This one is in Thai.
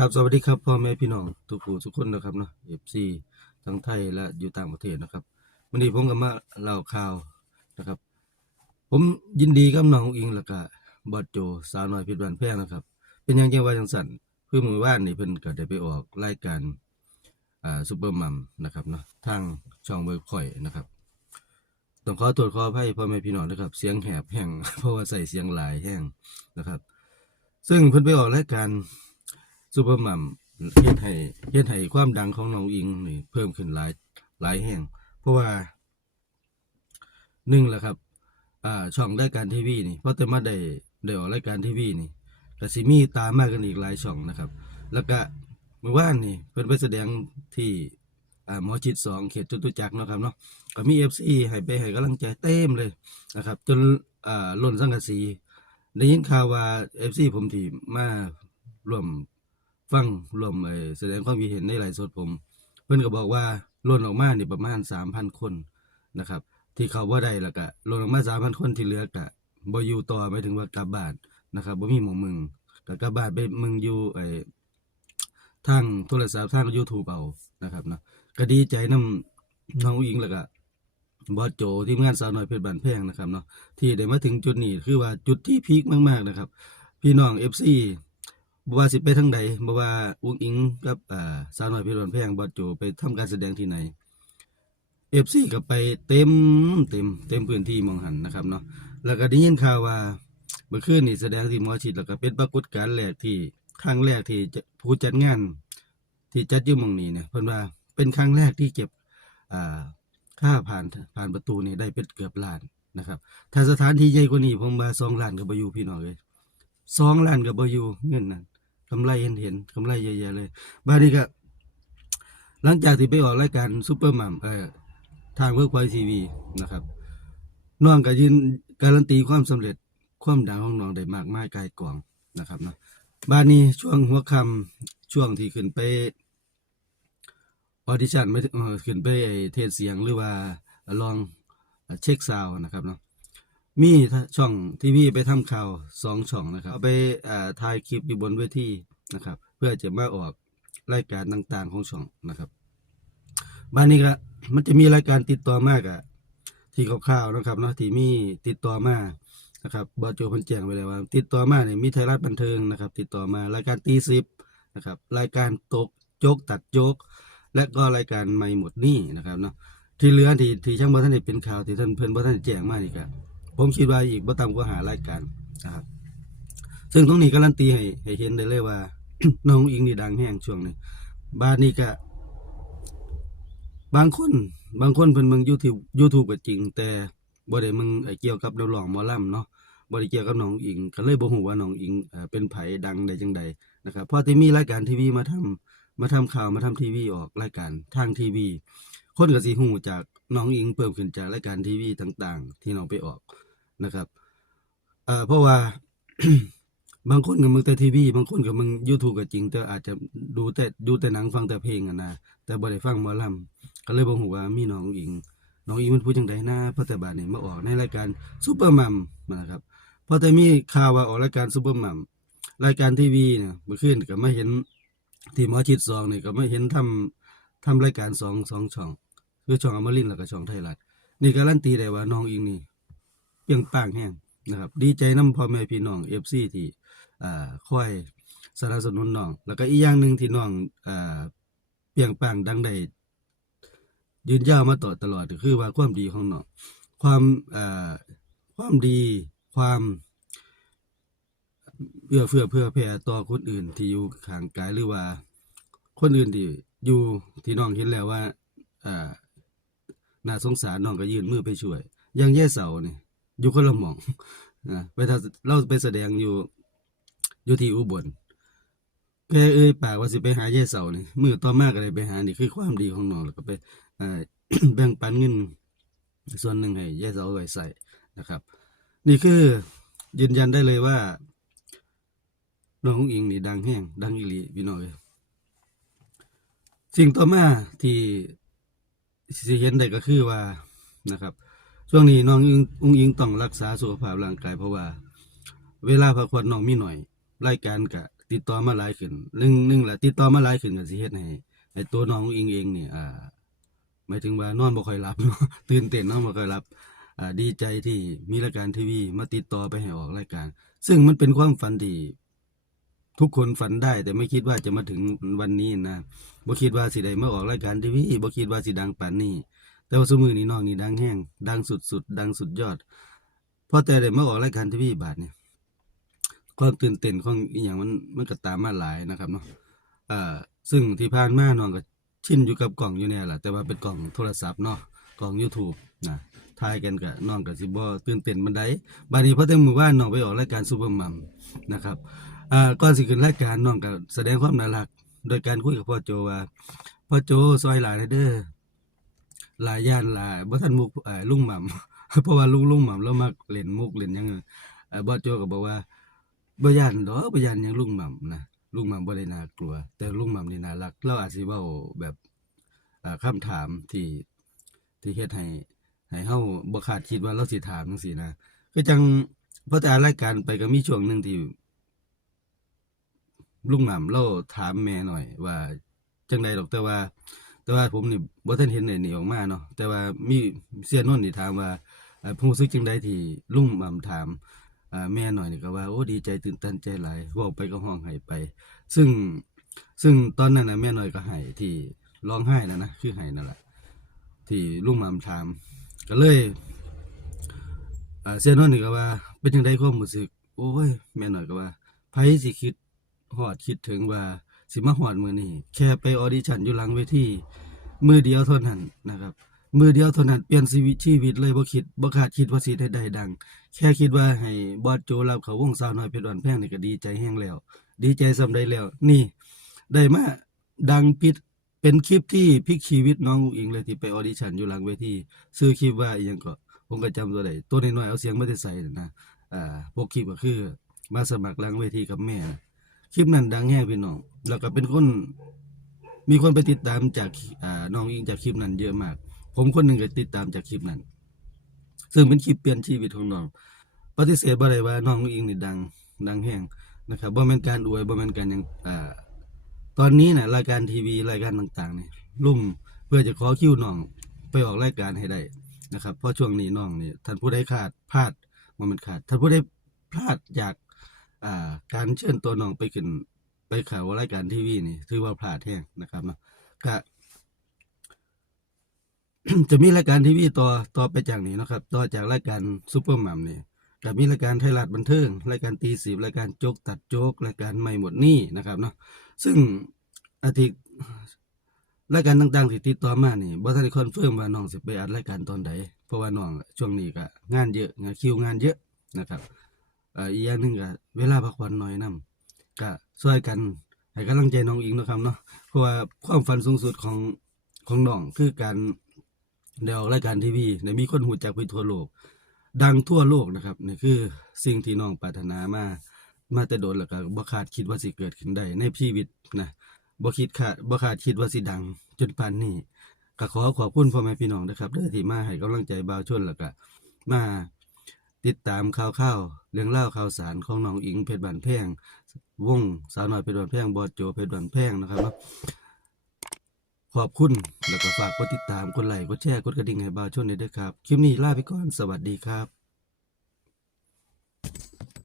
ครับสวัสดีครับพ่อแม่พี่น้องทุกผู้ทุกคนนะครับเนาะเอฟซีทั้งไทยและอยู่ต่างประเทศนะครับวันนี้ผมก็มาเล่าข่าวนะครับ ผมยินดีกับน้องอิงแล้วก็บอดโจสาวน้อยพชรบ้านแพงนะครับ เป็นยังจังว่าจังสั่นเพื่อมือว่านนี่เพิ่นก็ได้ไปออกรายการอ่าซูเปอร์มัมนะครับเนาะทางช่องเบิร์กคอยนะครับต้องขอตรวจขออภัยพ่อแม่พี่น้องนะครับ เสียงแหบแห้งเพราะว่าใส่เสียงหลายแห้งนะครับ ซึ่งเพิ่นไปออกรายการ ซูเปอร์มัมเฮ็ดให้เฮ็ดให้ความดังของน้องอิงนี่เพิ่มขึ้นหลายหลายแห่ง เพราะว่าหนึ่งละครับอ่าช่องรายการทีวีนี่เพราะแต่มาได้ได้ออกรายการทีวีนี่ก็สิมีตามมากันอีกหลายช่องนะครับ แล้วก็เมื่อวานนี่เพิ่นไปแสดงที่อ่าหมอชิดสองเขตจตุจักรเนาะครับเนาะก็มี FC ให้ไปให้กำลังใจเต็มเลยนะครับ จนอ่าล้นสังกะสีได้ยินข่าวว่าเอฟซีผมที่มาร่วม ฟังร่วมไอแสดงความคิดเห็นในไลฟ์สดผม เพิ่อนก็บอกว่าล้นออกมาเนี่ประมาณสามพันคนนะครับ ที่เขาว่าได้ล้วก็ล้นออกมาสามพันคนที่เหลือก็บอยู่ต่อหมายถึงว่ากลับบ้านนะครับบ่มีหมองมึงก็กลับบ้านไปมึงอยู่ไอ้ทางโทรศัพท์ทาง YouTube เอานะครับเนาะก็ดีใจนํน้องอิงล้วก็บอสโจทีมงานสาวน้อยเพชรบานแพงนะครับเนาะที่ได้มาถึงจุดนี้คือว่าจุดที่พีคมากๆนะครับ พี่น้องเอฟซี บ่ว่าสิไปทางใดบ่ว่าอุ้งอิงกับอ่าสาวน้อยเพชรนแพงบอดโจไปทำการแสดงที่ไหนเอฟซีก็ไปเต็มเต็มเต็มพื้นที่มองหันนะครับเนาะแล้วก็ได้ยินข่าวว่าเมื่อคืนนี่แสดงที่มอชิดแล้วก็เป็นปรากฏการณ์แรกที่ครั้งแรกที่ผู้จัดงาน ที่จัดอยู่มองนี้เนี่ยเพิ่นว่าเป็นครั้งแรกที่เก็บอ่าค่าผ่านผ่านประตูนี่ได้เป็นเกือบล้านนะครับ ถ้าสถานที่ใหญ่กว่านี้ผมว่าสองล้านกับบอยู่พี่น้องเลยสองล้านกับบอยู่เงินนั่น กำไรเห็นเห็นกำไรเยอะๆเลยบ้าดนี้ก็ หลังจากที่ไปออกรายการซูเปอร์มัมเอ่อทางเวิร์กพอยทีวีนะครับน้องก็ยืนการันตีความสำเร็จความดังของน้องได้มากมายกายกองนะครับนะบ้าดนี้ช่วงหัวค่ำช่วงที่ขึ้นไปออดิชั่นไม่ขึ้นไปเทศเสียงหรือว่าลองเช็คซาวน์นะครับเนาะ มีช่องทีวีไปทำข่าวสองช่องนะครับ เอาไปถ่ายคลิปอยู่บนเวทีนะครับ เพื่อจะมาออกรายการต่างๆของช่องนะครับบ้านนี้ก็มันจะมีรายการติดต่อมากอะที่ข่าวๆนะครับเนาะที่มีติดต่อมานะครับบอโจเพันแจงไว้เลยว่า ติดต่อมาเนี่ยมีไทยรัฐบันเทิงนะครับ ติดต่อมารายการตีสิบนะครับรายการตกโจกตัดโจก และก็รายการไม่หมดนี่นะครับเนาะที่เหลือที่ที่ช่างบ่ท่านได้เป็นข่าวที่ท่านเพิ่อนบ่ท่านแจงมานี่ก็ ผมคิดว่าอีกบ่ต่ำกว่าหารายการนะครับ ซึ่งตรงนี้การันตีให้ให้เห็นได้เลยว่า น้องอิงนี่ดังแห้งช่วงนี้บ้าดนี้ก็บางคน บางคนเพิ่นเบิ่ง YouTube YouTube ก็จริง แต่บ่ได้มึงไอเกี่ยวกับดาวร้องมอลำเนาะบ่ได้เกี่ยวกับน้องอิง ก็เลยบ่ฮู้ว่าน้องอิงเอเป็นไผดังได้จังใดนะครับพอที่มีรายการทีวีมาทำมาทำข่าวมาทำทีวีออกรายการทางทีวี คนก็สิหูจากน้องอิงเพิ่มขึ้นจากรายการทีวีต่าง ๆ ที่น้องไปออก นะครับเอ่อเพราะว่าบางคนก็มึงแต่ทีวีบางคนก็มึง YouTube ก็จริง แต่อาจจะดูแต่ดูแต่หนังฟังแต่เพลงอะนะแต่บ่ได้ฟังหมอลำก็เลยบ่ฮู้ว่ามีน้องอิงน้องอิงมันพูดจังไดนะพราะแต่บัดนี้มาออกในรายการซุปเปอร์มัมนะครับพอแต่มีข่าวว่าออกรายการซุปเปอร์มัมรายการทีวีเนี่ยเมื่อคืนก็มาเห็นที่หมอชิดซองเนี่ยก็มาเห็นทำทำรายการสองสองช่อง คือช่องอมรินแล้วก็ช่องไทยรัฐนี่การันตีได้ว่าน้องอิงนี่ เปียงป้างแห้งนะครับ ดีใจน้ำพ่อแม่พี่น้องเอฟซีที่อ่าคอยสนับสนุนน้อง แล้วก็อีกอย่างหนึ่งที่น้องอ่าเปียงป้างดังได้ยืนยาวมาต่อตลอดก็คือว่าความดีของน้องความอ่าความดีความเอื้อเฟื้อเพื่อแผ่ต่อคนอื่นที่อยู่ข้างกายหรือว่า คนอื่นที่อยู่ที่น้องเห็นแล้วว่าอ่าน่าสงสารน้องก็ยื่นมือไปช่วย อย่างแย่เสาเนี่ย อยู่คนละหม่องนะไปถ้าเราไปแสดงอยู่อยู่ที่อุบลแกเอ้ยปากว่าสิไปหาแย่เสานี่มือต่อมากอะไรไปหานี่คือความดีของน้องแล้วก็ไปแบ่งปันเงินส่วนหนึ่งให้แย่เสาไว้ใส่นะครับ นี่คือยืนยันได้เลยว่าน้องอิงนี่ดังแห้งดังอีหลีพี่น้อยสิ่งต่อมาที่สิเห็นได้ก็คือว่านะครับ ช่วงนี้น้องอุ้งอิงต้องรักษาสุขภาพร่างกายเพราะว่า เวลาพักผ่อนน้องมีหน่อยรายการกะ ติดต่อมาหลายขึ้นหนึ่งหนึ่งแหละติดต่อมาหลายขึ้นก็สิเฮ็ดให้ให้ตัวน้องอิงเองเนี่อ่าหมายถึงว่านอนบ่ค่อยหลับตื่นเต้นนอนบ่ค่อยหลับอ่าดีใจที่มีรายการทีวีมาติดต่อไปให้ออกรายการ ซึ่งมันเป็นความฝันที่ทุกคนฝันได้ แต่ไม่คิดว่าจะมาถึงวันนี้นะบ่คิดว่าสิได้มาออกรายการทีวีบ่คิดว่าสิดังปานนี้ แต่ว่าสมือนี้น้องนี่ดังแห้งดังสุดๆดังสุดยอดพอแต่ได้มาออกรายการทีวีบาทเนี่ยความตื่นเต้นของอีหยังมันมันก็ตามมาหลายนะครับเนาะอ่าซึ่งที่ผ่านมาน้องก็ชินอยู่กับกล่องอยู่เนี่ยแหละแต่ว่าเป็นกล่องโทรศัพท์เนาะกล่อง YouTube นะทายกันกับน้องก็สิบ่ตื่นเต้นบันไดบัดนี้พอแต่มือว่านน้องไปออกรายการซุปเปอร์มัมนะครับอ่าก่อนสิขึ้นรายการน้องก็แสดงความน่ารัก โดยการคุยกับพ่อโจว่าพ่อโจซอยหลายเด้อ หลายย่านหลายบ่ทันมุกเอ่อลุงหม่ำ เพราะว่าลุงลุงหม่ำแล้วมักเล่นมุกเล่นหยังเอ่อบ่โจก็บอกว่าบ่ย่านดอกบ่ย่านหยังลุงหม่ำนะลุงหม่ำบ่ได้น่ากลัว แต่ลุงหม่ำนี่น่ารักเราอาจสิเว้าแบบอ่าคำถามที่ที่เฮ็ดให้ให้เฮาบ่คาดคิดว่าเราสิถามจังซี่นะคือจังพอแต่รายการไปก็มีช่วงหนึงที่ ลุงหม่ำเราถามแม่หน่อยว่า จังไดดอกแต่ว่า แต่ว่าผมนี่บ่ทันเห็นไอ้นี่ออกมาเนาะแต่ว่ามีเสียนนท์นี่ถามว่าเอ่อรู้สึกจังไดที่ลุงหม่ำถามแม่หน่อยนี่ก็ว่าโอ้ดีใจตื่นตันใจหลายเว้าไปก็ห้องไห้ไป ซึ่งซึ่งตอนนั้นนะแม่หน่อยก็ไห้ที่ร้องไห้นะนะคือไห้นั่นแหละที่ลุงหม่ำถาม ก็เลยเสียนนท์นี่ก็ว่า เป็นจังไดความรู้สึกโอ้ยแม่หน่อยก็ว่าไผสิคิดฮอดคิดถึงว่า สิมาฮอดมือนี้แค่ไปออดิชั่นอยู่หลังเวทีมือเดียวเท่านั้นนะครับ มือเดียวเท่านั้นเปลี่ยนชีวิตชีวิตเลยบ่คิดบ่คาดคิดว่าสิได้ได้ดัง แค่คิดว่าให้บอสโจรับเขาวงสาวน้อยเพชรวานแพงนี่ก็ดีใจแห้งแล้ว ดีใจสำได้แล้ว นี่ ได้มาดังปิดเป็นคลิปที่พลิกชีวิตน้องอุ๋งอิงเลยที่ไปออดิชั่นอยู่หลังเวทีซื้อคลิปว่าอีหยังก็ผมก็จำตัวได้ตัวน้อยๆเอาเสียงมาใส่นะนะอ่าพวกคลิปก็คือ มาสมัครหลังเวทีกับแม่นะ คลิปนั้นดังแห้งพี่น้อง แล้วก็เป็นคน มีคนไปติดตามจากอ่าน้องอิงจากคลิปนั้นเยอะมาก ผมคนหนึ่งก็ติดตามจากคลิปนั้น ซึ่งเป็นคลิปเปลี่ยนชีวิตของน้อง ปฏิเสธบ่ได้ว่าน้องอิงนี่ดัง ดังแห้งนะครับบ่แม่นการอวยบ่แม่นการหยังอ่าตอนนี้น่ะรายการทีวีรายการต่างๆนี่ลุ่มเพื่อจะขอคิวน้องไปออกรายการให้ได้นะครับเพราะช่วงนี้น้องนี่ท่านผู้ใดขาดพลาดมันขาดท่านผู้ใดพลาดจาก อ่า การเชิญตัวน้องไปขึ้นไปเข่าวรายการทีวีนี่ถือว่าพลาดแห้งนะครับเนาะก็จะมีรายการทีวีต่อต่อไปจากนี้นะครับ ต่อจากรายการซูเปอร์มัมนี่ก็มีรายการไทยรัฐบันเทิงรายการตีสิบรายการโจกตัดโจกรายการไม่หมดนี้นะครับเนาะซึ่งอาทิตย์รายการต่างๆที่ติดต่อมานี่บ่ทันได้คอนเฟิร์มว่าน้องสิไปอัดรายการตอนใดเพราะว่าน้องช่วงนี้ก็งานเยอะงานคิวงานเยอะนะครับ อีกอย่างหนึ่งก็เวลาพักผ่อนน้อยนํก็ช่วยกันให้กำลังใจน้องอิงนะครับเนาะเพราะว่าความฝันสูงสุดของของน้องคือการได้ออกรายการทีวีได้มีคนหูจักไปทั่วโลก ดังทั่วโลกนะครับนี่คือสิ่งที่น้องปรารถนามามาแต่โดนแล้วก็บ่คาดคิดว่าสิเกิดขึ้นได้ในชีวิตนะบ่คิดคาดบ่คาดคิดว่าสิดังจนปานนี้ก็ขอขอบคุณพ่อแม่พี่น้องนะครับเด้อที่มาให้กำลังใจบ่าวชนแล้วก็มา ติดตามข่าวข้าวเรื่องเล่าข่าวสารของน้องอิงเพชรบันแพงวงสาวน้อยเพชรบันแพงบอดโจเพชรบันแพงนะครับขอบคุณแล้วก็ฝากกดติดตามกดไลค์กดแชร์กดกระดิ่งให้บ่าวช่วยด้วยครับ คลิปนี้ลาไปก่อนสวัสดีครับ